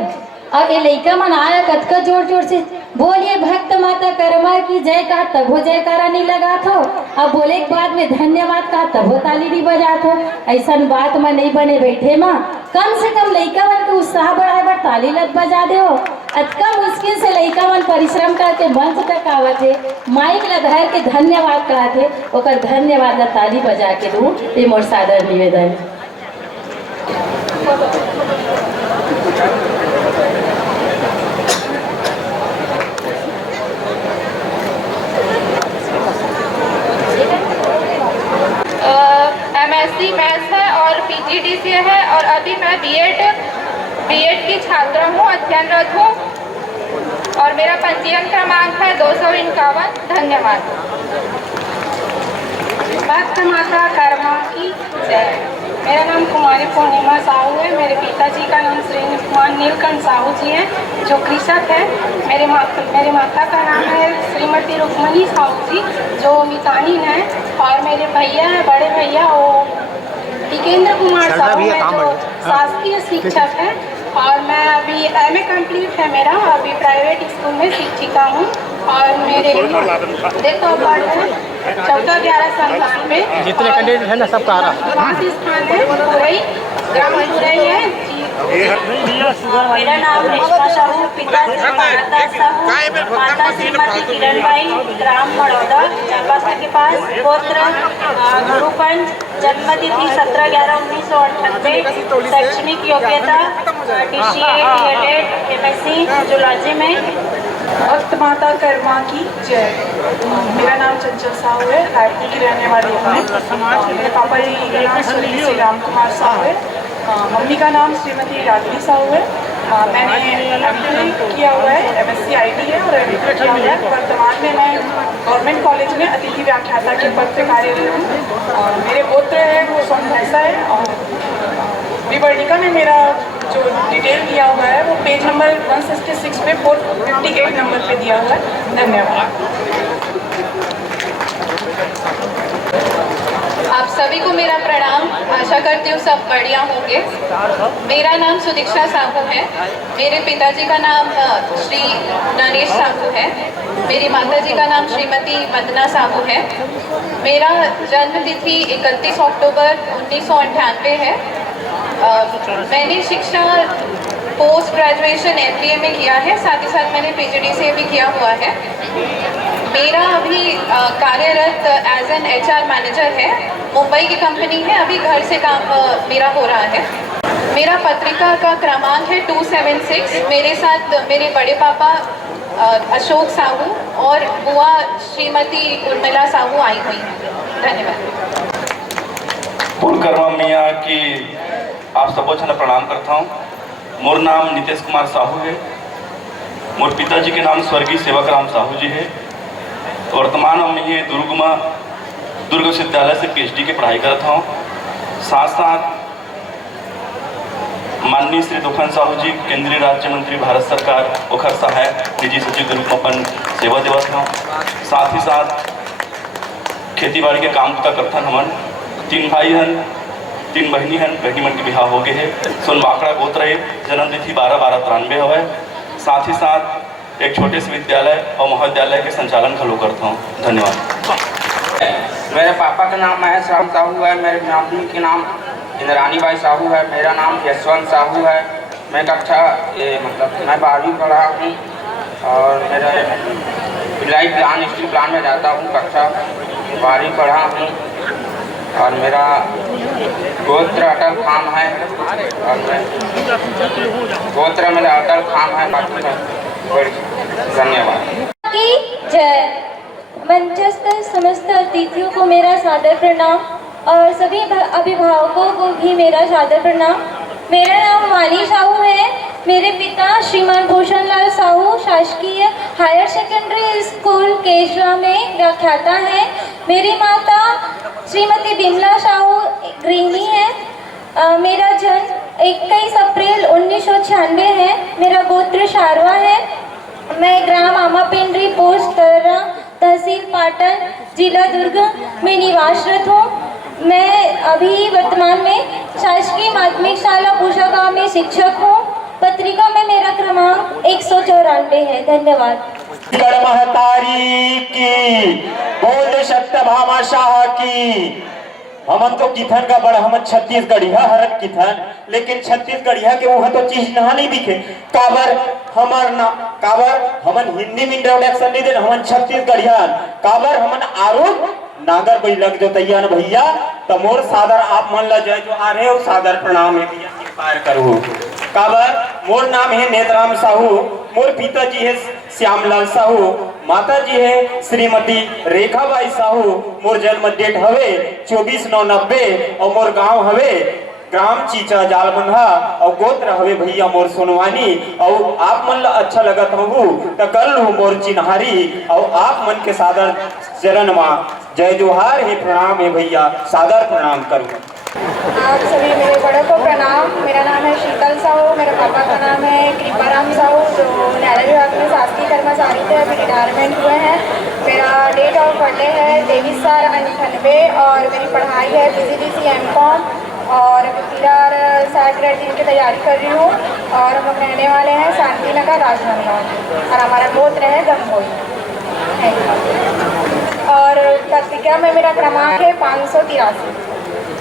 और ये लइका मन आया कतका जोर जोर से बोलिए भक्त माता कर्मा की जय कहा तब हो जयकारा नहीं लगा थो, अब बोले के बाद में धन्यवाद कहा तब हो ताली नहीं बजा थो। ऐसा बात में नहीं बने बैठे माँ, कम से कम लइका मन के उत्साह बढ़ाए बर ताली लग बजा दे हो। अतका मुश्किल से लइका मन परिश्रम करके मंच तक आवत है, माइक लधार के धन्यवाद कहते, ओकर धन्यवाद ला ताली बजा के दूं, ये मोर सादर निवेदन। MSc मैथ्स है और PGDCA है और अभी मैं B.Ed की छात्रा हूँ, अध्ययनरत हूँ और मेरा पंजीयन क्रमांक है 251। धन्यवाद। भक्त माता कर्मा की जय। मेरा नाम कुमारी पूर्णिमा साहू है, मेरे पिताजी का नाम श्री नीलकंठ साहू जी हैं जो कृषक है। मेरे माता का नाम है श्रीमती रुक्मणी साहू जी जो मितानी हैं और मेरे भैया है, बड़े भैया वो टिकेंद्र कुमार साहू हैं जो शासकीय शिक्षक हैं और मैं अभी MA कंप्लीट है मेरा, अभी प्राइवेट स्कूल में शिक्षिका हूँ। और मेरे डेट ऑफ बर्थ है 14/11/97। जितने कैंडिडेट है ना सब का निवासी स्थान है पुरई, ग्राम पुरई है। मेरा नाम रेशमा साहू, पिता भारतदास साहू, माता श्रीमती किरणबाई, ग्राम मड़ौदा चापासा के पास, गोत्र गुरुपंच, जन्मतिथि 17/11/1998, शैक्षणिक योग्यता DCA, DED, MSc जूलॉजी में। भक्त माता कर्मा की जय। मेरा नाम चंचल साहू है, रायपुर की रहने वाली हूँ मैं। मेरे पापा जी श्री राम कुमार साहू है, मम्मी का नाम श्रीमती रागनी साहू है। मैंने MPhil किया हुआ है, MSc IT है और MPhil किया हुआ है। वर्तमान में मैं गवर्नमेंट कॉलेज में अतिथि व्याख्याता के पद पर कार्यरत हूँ। मेरे गोत्र है वो सोन भैंसा है और विवर्णिका में मेरा जो डिटेल दिया हुआ है वो पेज नंबर 166 पे 458 नंबर पे दिया हुआ है। धन्यवाद। आप सभी को मेरा प्रणाम। आशा करती हूँ सब बढ़िया होंगे। मेरा नाम सुदीक्षा साहू है। मेरे पिताजी का नाम श्री नरेश साहू है। मेरी माताजी का नाम श्रीमती वंदना साहू है। मेरा जन्म तिथि 31 अक्टूबर 1998 है। मैंने शिक्षा पोस्ट ग्रेजुएशन MBA में किया है, साथ ही साथ मैंने PGDCA भी किया हुआ है। मेरा अभी कार्यरत एज एन HR मैनेजर है, मुंबई की कंपनी है। अभी घर से काम मेरा हो रहा है। मेरा पत्रिका का क्रमांक है 276। मेरे साथ मेरे बड़े पापा अशोक साहू और बुआ श्रीमती उर्मिला साहू आई हुई हैं। धन्यवाद। पूर्णकर्मा मियाँ की आप सबको प्रणाम करता हूँ। मोर नाम नितेश कुमार साहू है। मोर पिताजी के नाम स्वर्गीय सेवक राम साहू जी है। वर्तमान में ये दुर्ग विश्वविद्यालय से PhD की पढ़ाई करता हूँ। साथ साथ माननीय श्री दुखन साहू जी केंद्रीय राज्य मंत्री भारत सरकार ओखर सहायक निजी सचिव के रूप में अपन सेवा देवत हूँ। साथ ही साथ खेती बाड़ी के काम का करथन। हमन 3 भाई हन, 3 बहनी हन। बहनी मन के बिहाव हो गए है। सोनबाकड़ा गोत्र है, जन्म तिथि 12/12/93 हवै। साथ ही साथ एक छोटे से विद्यालय और महाविद्यालय के संचालन खलो करता हूँ। धन्यवाद। मेरे पापा का नाम महेश राम साहू है। मेरे मम्मी के नाम इंद्रानी बाई साहू है। मेरा नाम यशवंत साहू है। मैं कक्षा मैं 12वीं पढ़ा हूँ और मेरा भिलाई प्लान स्टील प्लान में जाता हूँ। कक्षा 12वीं पढ़ा हूँ और मेरा गोत्र अटल खाम है और गोत्र मेरा अटल खाम है। धन्यवाद। जय। मंचस्थ समस्त अतिथियों को मेरा सादर प्रणाम और सभी अभिभावकों को भी मेरा सादर प्रणाम। मेरा नाम वानी साहू है। मेरे पिता श्रीमान भूषण लाल साहू शासकीय हायर सेकेंडरी स्कूल केशवा में व्याख्याता हैं। मेरी माता श्रीमती बिमला साहू गृहिणी है। मेरा जन्म 21 अप्रैल 1996 है। मेरा गोत्र शारवा है। मैं ग्राम आमापिंडरी पोस्ट तररा तहसील पाटन जिला दुर्ग में निवासरत हूँ। मैं अभी वर्तमान में शासकीय माध्यमिक शाला पूषा गाँव में शिक्षक हूँ। पत्रिका में मेरा क्रमांक 194 है। धन्यवाद। महतारी की बोल सत्य भामा शाह की। हमन तो किथन का बड़ा हमन छत्तीसगढ़िया हरत किथन, लेकिन छत्तीसगढ़िया के वहाँ तो चीज ना नहीं दिखे। काबर हमन हिंदी में इंट्रोडक्शन नहीं देन, हमन छत्तीसगढ़िया काबर हमन आरोप नागर भाई लग जो तैयार भैया तो मोर सादर आप मन ला जाए जो आ रहे हो सादर प्रणाम है भैया स्वीकार करो। काबर मोर नाम है नेतराम साहू। मोर पिताजी है श्यामलाल साहू। माता जी है श्रीमती रेखाबाई साहू। मोर जन्म डेट हवे 24/9/90 और मोर गांव हवे ग्राम चीचा जालमंधा और गोत्र हवे भैया मोर सोनवानी। और आप मन ला अच्छा लगत हो तो कर लू मोर चिन्हारी और आप मन के सादर चरण माँ जय जोहार है प्रणाम है भैया सादर प्रणाम करूँ। आप सभी मेरे बड़ों को प्रणाम। मेरा नाम है शीतल साहू। मेरे पापा का नाम है कृपाराम साहू जो न्यायालय विभाग में शासकीय कर्मचारी थे, अभी रिटायरमेंट हुए हैं। मेरा डेट ऑफ बर्थडे है 23/4/98 और मेरी पढ़ाई है PGDCA MCOM और फिलहाल 60 ग्रेजुएट की तैयारी कर रही हूँ। और हम लोग रहने वाले हैं शांति नगर राजनांदगांव और हमारा गोत्र है गंगोई। और पत्रिका में मेरा क्रमांक है 583।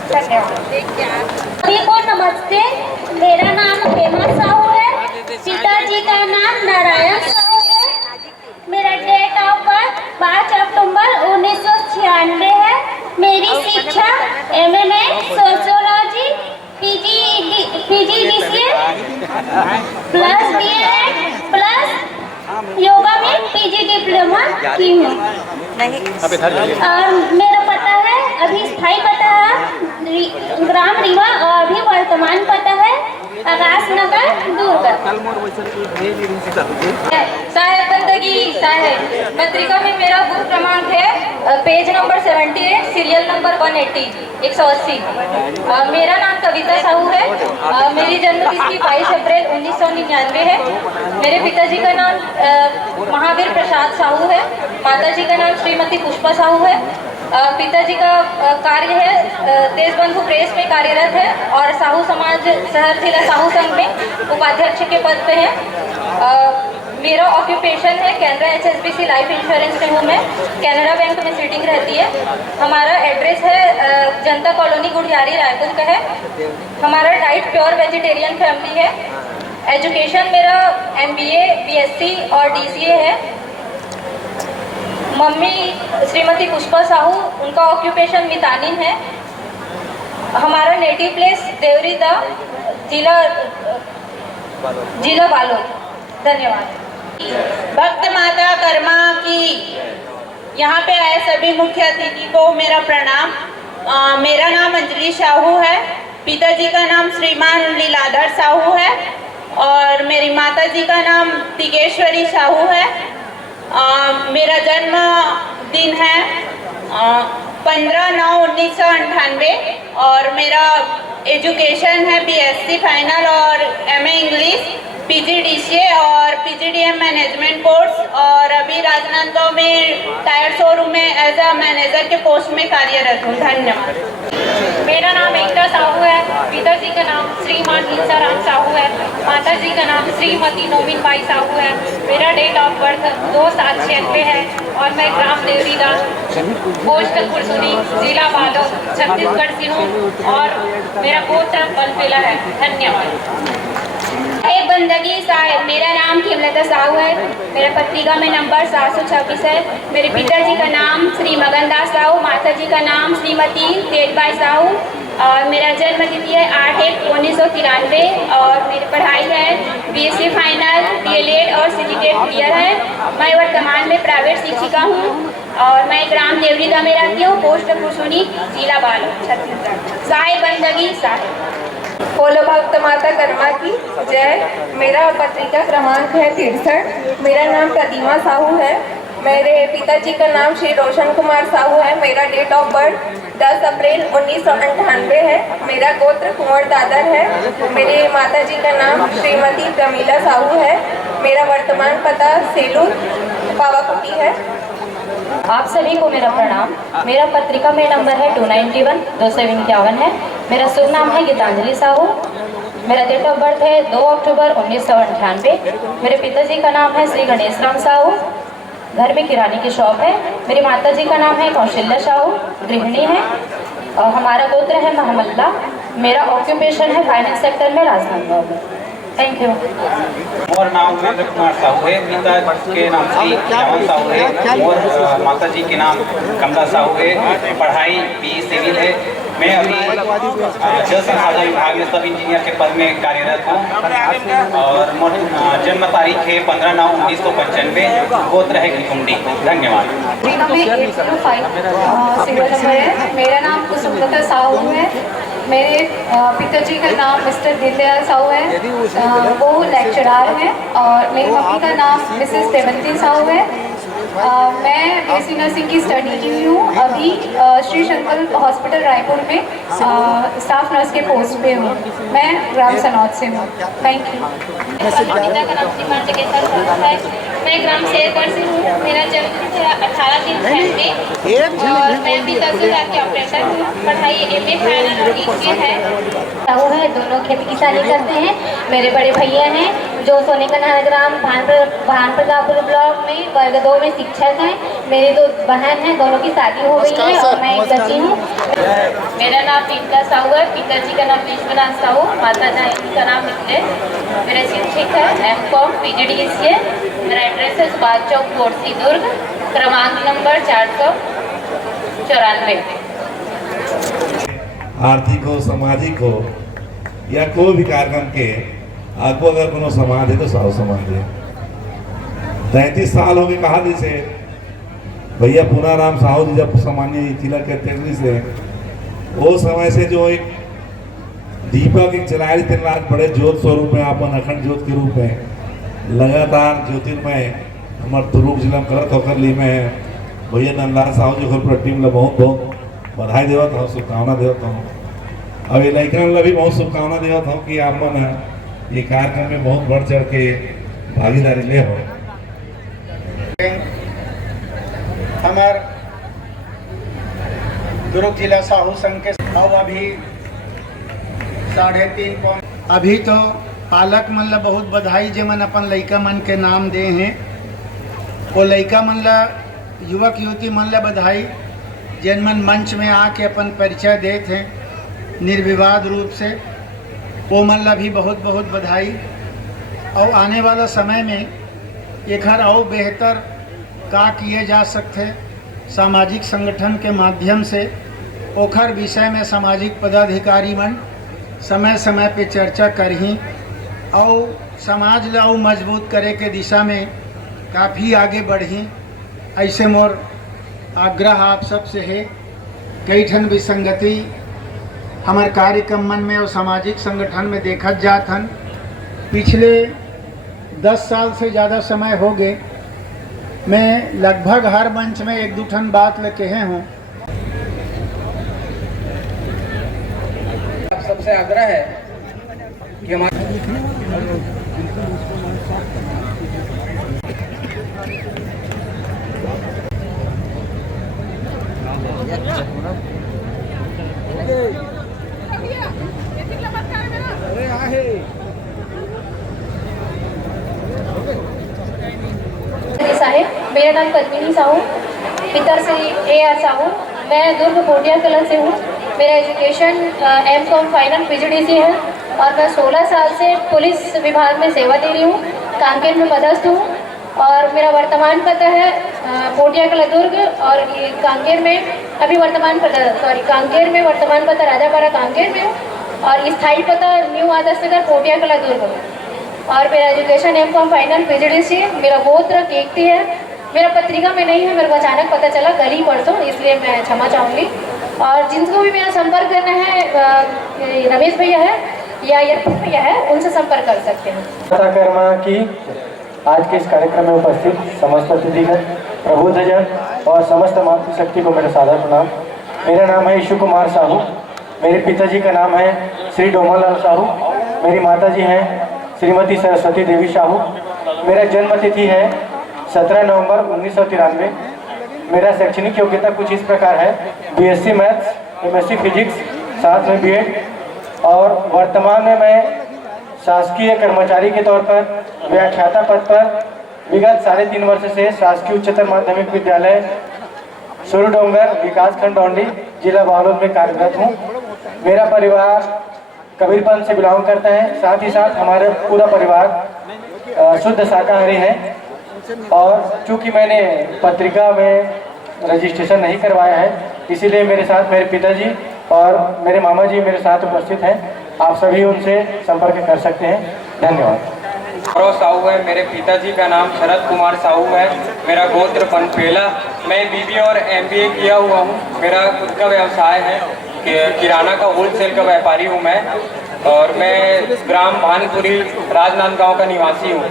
धन्यवाद। सभी को नमस्ते। मेरा नाम हेमा साहू है। पिताजी का नाम नारायण साहू है। मेरा डेट ऑफ बर्थ 5 अक्टूबर 1996 है। मेरी शिक्षा एमए में sociology PGDCA plus BA plus yoga में PG डिप्लोमा की हूँ। और मेरा पता है, अभी स्थायी पता है ग्राम रीवा और अभी वर्तमान पता है आकाश नगर दुर्ग। साहेब बंदगी साहेब पत्रिका में मेरा बुक क्रमांक है पेज नंबर 78 सीरियल नंबर 180। मेरा नाम कविता साहू है। मेरी जन्मतिथि 22 अप्रैल 1999 है। मेरे पिताजी का नाम महावीर प्रसाद साहू है। माताजी का नाम श्रीमती पुष्पा साहू है। पिताजी का कार्य है देशबंधु प्रेस में कार्यरत है और साहू समाज शहर जिला साहू संघ में उपाध्यक्ष के पद पे है। मेरा ऑक्यूपेशन है कैनरा HSBC लाइफ इंश्योरेंस में हूँ मैं। कैनरा बैंक में सीटिंग रहती है। हमारा एड्रेस है जनता कॉलोनी गुड़ियारी रायपुर का है। हमारा डाइट प्योर वेजिटेरियन फैमिली है। एजुकेशन मेरा MBA BSc और DCA है। मम्मी श्रीमती पुष्पा साहू, उनका ऑक्यूपेशन मितानिन है। हमारा नेटिव प्लेस देवरीदा जिला बालोद। धन्यवाद। भक्त माता कर्मा की यहाँ पे आए सभी मुख्य अतिथि को मेरा प्रणाम। मेरा नाम अंजलि साहू है। पिताजी का नाम श्रीमान लीलाधर साहू है और मेरी माताजी का नाम तिगेश्वरी साहू है। मेरा जन्म दिन है 15/9/1998 और मेरा एजुकेशन है BSc फाइनल और MA इंग्लिश PGDCA और PGDM मैनेजमेंट कोर्स और अभी राजनांदगांव में टायर शोरूम में एज अ मैनेजर के पोस्ट में कार्यरत हूँ। धन्यवाद। मेरा नाम एकता साहू है। पिताजी का नाम श्रीमान हिंसाराम साहू है। माताजी का नाम श्रीमती नोमिन बाई साहू है। मेरा डेट ऑफ बर्थ 2/7/96 है और मैं ग्राम देवरीदा पोस्ट कुरसुनी जिला बालोद छत्तीसगढ़ से हूँ और मेरा गोत्र बलपेला है। धन्यवाद। बंदगी साहेब, मेरा नाम खेमलता साहू है। मेरा पत्रिका में नंबर 726 है। मेरे पिताजी का नाम श्री मगनदास साहू, माताजी का नाम श्रीमती तेजबाई साहू और मेरा जन्म तिथि है 8/1/1993 और मेरी पढ़ाई है BSc फाइनल DLED और CGTET क्लियर है। मैं वर्तमान में प्राइवेट शिक्षिका हूँ और मैं ग्राम देवरीदा में रहती हूँ, पोस्ट कुरसुनी जिला बालोद छत्तीसगढ़। साहेब बंदगी साहेब। बोलो भक्त माता कर्मा की जय। मेरा पत्रिका क्रमांक है 63। मेरा नाम प्रतिमा साहू है। मेरे पिताजी का नाम श्री रोशन कुमार साहू है। मेरा डेट ऑफ बर्थ 10 अप्रैल 1998 है। मेरा गोत्र कुंवर दादर है। मेरी माताजी का नाम श्रीमती प्रमीला साहू है। मेरा वर्तमान पता सेलू पावाकुटी है। आप सभी को मेरा प्रणाम। मेरा पत्रिका में नंबर है 291 251 है। मेरा शुभ नाम है गीतांजलि साहू। मेरा डेट ऑफ बर्थ है 2 अक्टूबर 1998। मेरे पिताजी का नाम है श्री गणेश राम साहू। घर में किराने की शॉप है। मेरी माताजी का नाम है कौशल्या साहू, गृहिणी है और हमारा गोत्र है महमल्ला। मेरा ऑक्यूपेशन है फाइनेंस सेक्टर में राजनांदगांव में। Thank you. मोर नाम वीरेंद्र कुमार साहू है। पिता के नाम श्री रावण साहू है और माता जी के नाम कमला साहू है। पढ़ाई BE सिविल है। मैं अभी जल संसाधन विभाग में सब इंजीनियर के पद में कार्यरत हूँ और जन्म तारीख है 15/9/1995। गोत्र है घुमडी। धन्यवाद। मेरा नाम कुसुमलता साहू है। मेरे पिताजी का नाम मिस्टर दीनदयाल साहू है। वो लेक्चरार हैं और मेरी मम्मी का नाम मिसेस देवंती साहू है। मैं बीएससी नर्सिंग की स्टडी की हुई हूँ। अभी श्री शंकर हॉस्पिटल रायपुर में स्टाफ नर्स के पोस्ट पे हूँ। मैं ग्राम सनौत से हूँ। Thank you. पिता का नाम श्रीमान जगेश्वर साहू है। मैं ग्राम शेरगढ़ से हूँ। मेरा जन्म 18 में और मैं अभी 10,000 के ऑपरेटर हूँ। पढ़ाई MA फाइनल और ECA है। साहू है, दोनों खेती किसानी करते हैं। मेरे बड़े भैया हैं जो सोनेकनाथ ग्राम भानप्रतापुर ब्लॉक में वर्ग 2 में शिक्षक हैं। मेरी 2 बहन हैं, दोनों की शादी हो गई है और मैं एक बच्ची हूँ। मेरा नाम पिंका साहू है। पिताजी का नाम विश्वनाथ साहू, माता जी का नाम मित्रे। मेरा शिक्षक है MCOM PGDCA। मेरा एड्रेस है सुभाष चौक कोटसी दुर्ग, क्रमांक नंबर 494। आर्थिक हो, सामाजिक हो या कोई भी कार्यक्रम के आपको अगर कोनो समाज है तो साहू समाज है। 33 साल हो गए कहा जैसे भैया पूना राम साहू जी जब सामान्य तिलक के तेजी से वो समय से जो एक दीपक एक जलाए थे बड़े ज्योत स्वरूप में अपन अखंड ज्योत के रूप में लगातार ज्योतिर्मय हमारे दुर्ग जिला में करत होकर ली में भैया नंदलाल साहू जी पर टीम ला बहुत बहुत बधाई देवत हूँ, शुभकामना देवत हूँ। अब ये लड़कन ला भी बहुत शुभकामना देवत हूँ कि आप मन ये कार्यक्रम में बहुत बढ़ चढ़ के भागीदारी ले हो। हमार दुर्ग जिला साहू संघ के अब अभी 3.5 पौन अभी तो पालक मन ला बहुत बधाई जे मन अपन लइका मन के नाम दे हैं। वो लइका मन ला युवक युवती मन ला बधाई जिन मन मंच में आके अपन परिचय देते हैं निर्विवाद रूप से, वो मन ला भी बहुत बहुत बधाई। और आने वाला समय में एक हर और बेहतर का किए जा सकते सामाजिक संगठन के माध्यम से ओखर विषय में सामाजिक पदाधिकारी मन समय समय पे चर्चा करही और समाज ला और मजबूत करे के दिशा में काफ़ी आगे बढ़ी। ऐसे मोर आग्रह आप सब से है। कई ठन विसंगति हमारे कार्यक्रम मन में और सामाजिक संगठन में देखा जाथन। पिछले 10 साल से ज़्यादा समय हो गए मैं लगभग हर मंच में 1-2 ठन बात ले कहे हूँ। आप सबसे आग्रह है कि हमारे साहेब, मेरा नाम पद्मिनी साहू, पिता श्री AR साहू। मैं दुर्ग पोटिया कला से हूँ। मेरा एजुकेशन MCOM फाइनल PGDC है और मैं 16 साल से पुलिस विभाग में सेवा दे रही हूँ। कांकेर में पदस्थ हूँ और मेरा वर्तमान पता है पोटिया कला दुर्ग और ये कांकेर में अभी कांकेर में वर्तमान पता राजापाड़ा कांकेर में हूँ और स्थायी पता न्यू आदर्श नगर पोटिया कला दुर्ग में। और मेरा एजुकेशन MCOM फाइनल PGDC। मेरा गोत्र केकती है। मेरा पत्रिका में नहीं है, मेरे को अचानक पता चला कल ही परसों, इसलिए मैं क्षमा चाहूँगी। और जिनको भी मेरा संपर्क करना है रमेश भैया है या यशवंत भैया है, उनसे संपर्क कर सकते हैं। माता कर्मा की आज के इस कार्यक्रम में उपस्थित समस्त अतिथिगण, प्रबुद्धजन और समस्त मातृशक्ति को मेरा सादर प्रणाम। मेरा नाम है ईशु कुमार साहू। मेरे पिताजी का नाम है श्री डोमालाल साहू। मेरी माताजी हैं श्रीमती सरस्वती देवी साहू। मेरा जन्म तिथि है 17 नवंबर 1993। मेरा शैक्षणिक योग्यता कुछ इस प्रकार है: BSc मैथ्स, MSc फिजिक्स, साथ में B.Ed। और वर्तमान में मैं शासकीय कर्मचारी के तौर पर व्याख्याता पद पर विगत 3.5 वर्ष से शासकीय उच्चतर माध्यमिक विद्यालय सूर्यडोंगर विकासखंड डोंडी जिला बालोद में कार्यरत हूँ। मेरा परिवार कबीरपंथ से बिलोंग करता है। साथ ही साथ हमारे पूरा परिवार शुद्ध शाकाहारी है। और चूंकि मैंने पत्रिका में रजिस्ट्रेशन नहीं करवाया है, इसीलिए मेरे साथ मेरे पिताजी और मेरे मामा जी मेरे साथ उपस्थित हैं। आप सभी उनसे संपर्क कर सकते हैं। धन्यवाद। साहू है। मेरे पिताजी का नाम शरद कुमार साहू है। मेरा गोत्र पनपेला। मैं BBA और MBA किया हुआ हूँ। मेरा खुद का व्यवसाय है, किराना का होलसेल का व्यापारी हूँ मैं। और मैं ग्राम भानपुरी राजनांदगांव का निवासी हूँ।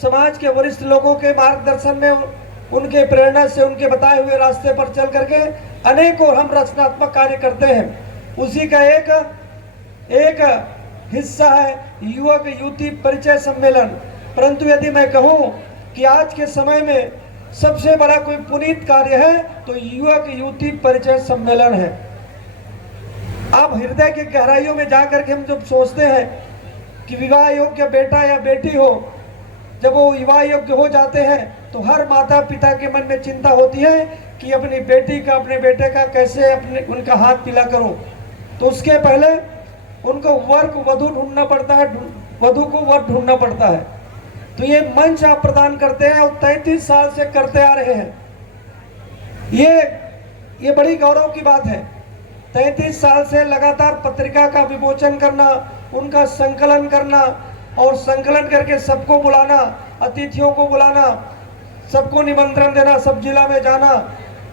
समाज के वरिष्ठ लोगों के मार्गदर्शन में उनके प्रेरणा से, उनके बताए हुए रास्ते पर चल करके अनेकों हम रचनात्मक कार्य करते हैं। उसी का एक हिस्सा है युवक युवती परिचय सम्मेलन। परंतु यदि मैं कहूं कि आज के समय में सबसे बड़ा कोई पुनीत कार्य है तो युवक युवती परिचय सम्मेलन है। अब हृदय के गहराइयों में जाकर के हम जब सोचते हैं कि विवाह योग्य बेटा या बेटी हो, जब वो विवाह योग्य हो जाते हैं तो हर माता पिता के मन में चिंता होती है कि अपनी बेटी का, अपने बेटे का कैसे उनका हाथ पीला करूं। तो उसके पहले उनको वधु ढूंढना पड़ता है, वधु को वर ढूंढना पड़ता है। तो ये मंच आप प्रदान करते हैं और 33 साल से करते आ रहे हैं। ये बड़ी गौरव की बात है। 33 साल से लगातार पत्रिका का विमोचन करना, उनका संकलन करना और संकलन करके सबको बुलाना, अतिथियों को बुलाना, सबको निमंत्रण देना, सब जिला में जाना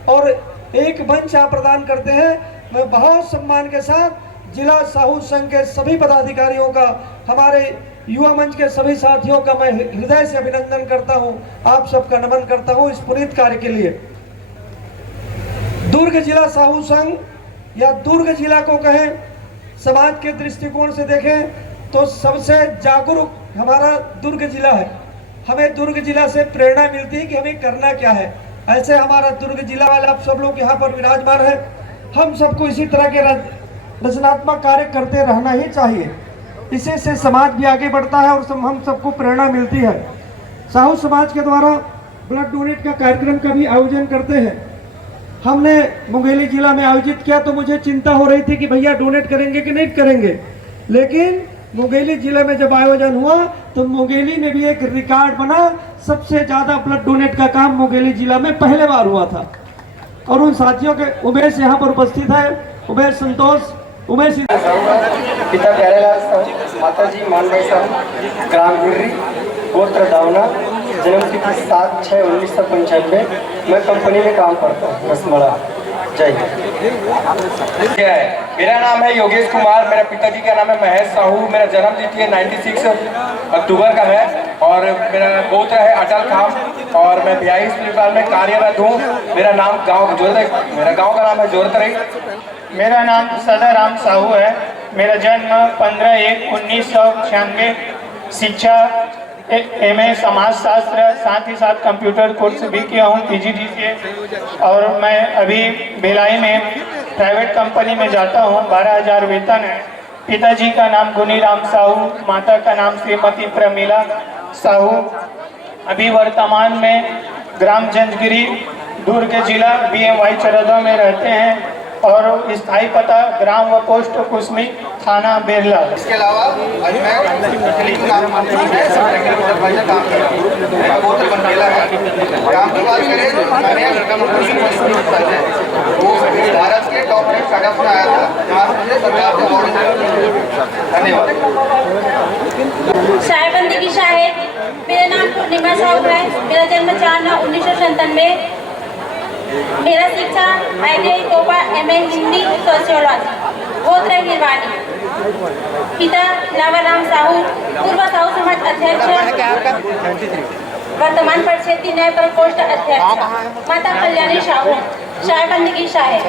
और एक मंच आप प्रदान करते हैं। मैं बहुत सम्मान के साथ जिला साहू संघ के सभी पदाधिकारियों का, हमारे युवा मंच के सभी साथियों का मैं हृदय से अभिनंदन करता हूं, आप सबका नमन करता हूं इस पुनीत कार्य के लिए। दुर्ग जिला साहू संघ या दुर्ग जिला को कहें, समाज के दृष्टिकोण से देखें तो सबसे जागरूक हमारा दुर्ग जिला है। हमें दुर्ग जिला से प्रेरणा मिलती है कि हमें करना क्या है। ऐसे हमारा दुर्ग जिला वाले आप सब लोग यहाँ पर विराजमान हैं। हम सबको इसी तरह के रचनात्मक कार्य करते रहना ही चाहिए। इसी से समाज भी आगे बढ़ता है और हम सबको प्रेरणा मिलती है। साहू समाज के द्वारा ब्लड डोनेट का कार्यक्रम का भी आयोजन करते हैं। हमने मुंगेली जिला में आयोजित किया तो मुझे चिंता हो रही थी कि भैया डोनेट करेंगे कि नहीं करेंगे, लेकिन मुंगेली जिले में जब आयोजन हुआ तो मुंगेली में भी एक रिकॉर्ड बना। सबसे ज्यादा ब्लड डोनेट का काम मुंगेली जिला में पहले बार हुआ था। और उन साथियों के उमेश यहाँ पर उपस्थित है, उमेश संतोष, उमेश पिता प्यारेलाल साहू, माता जी मानभाई साहू, ग्राम हिर्री, गोत्र दावना, जन्म तिथि 7/6/1995। मैं कंपनी में काम करता हूँ रसमला। जय हिंद। मेरा नाम है योगेश कुमार, मेरा पिताजी का नाम है महेश साहू, मेरा जन्म तिथि है 96 अक्टूबर का है और मेरा गोत्र है अटल खाम और मैं बिहाई अस्पताल में कार्यरत हूँ। मेरा नाम मेरा गांव का नाम है जोरतरई। मेरा नाम सदाराम साहू है। मेरा जन्म 15/1/1996। शिक्षा एमए समाजशास्त्र, साथ ही साथ कंप्यूटर कोर्स भी किया हूँ PGDCA। और मैं अभी भिलाई में प्राइवेट कंपनी में जाता हूँ, 12,000 वेतन है। पिताजी का नाम गुनीराम साहू, माता का नाम श्रीमती प्रमीला साहू। अभी वर्तमान में ग्राम जंजगिरी, दुर्ग जिला BMY चरौदा में रहते हैं और स्थायी पता ग्राम व पोस्ट कुसमी, थाना बेरला। इसके अलावा आज मैं काम की बात करें तो मैंने वो भारत के टॉप 10 स्टार्टअप में आया था, जहाँ से मुझे सरकार से अवार्ड। धन्यवाद। शायबंदी की शायद। मेरा नाम पूर्णिमा साहू है। मेरा जन्म 4/9/1997। मेरा शिक्षा ITI COPA MA Hindi sociology, गोत्र हिरवानी। पिता लावाराम साहू, पूर्व साहू समाज अध्यक्ष, वर्तमान परिषद नए प्रकोष्ठ अध्यक्ष। माता कल्याणी साहू, शायबंदी की शायद।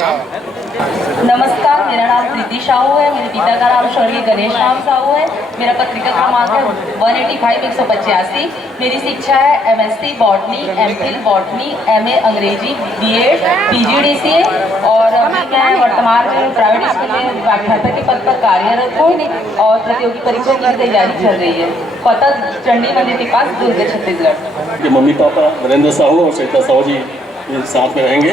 नमस्कार, मेरा नाम प्रीति साहू है। मेरे पिता का नाम स्वर्गीय गणेश राम साहू है। मेरा पत्रिका क्रमांक है 185/185। मेरी शिक्षा है MSc botany, MPhil botany, MA अंग्रेजी, BEd, PGDCA और अभी मैं वर्तमान में प्राइवेट स्कूल में व्याख्याता के पद पर कार्यरत हूँ और प्रतियोगी परीक्षा की तैयारी चल रही है। पता चंडी मंदिर के पास, दुर्ग, छत्तीसगढ़। मम्मी पापा नरेंद्र साहू और सरिता साहू जी साथ में रहेंगे।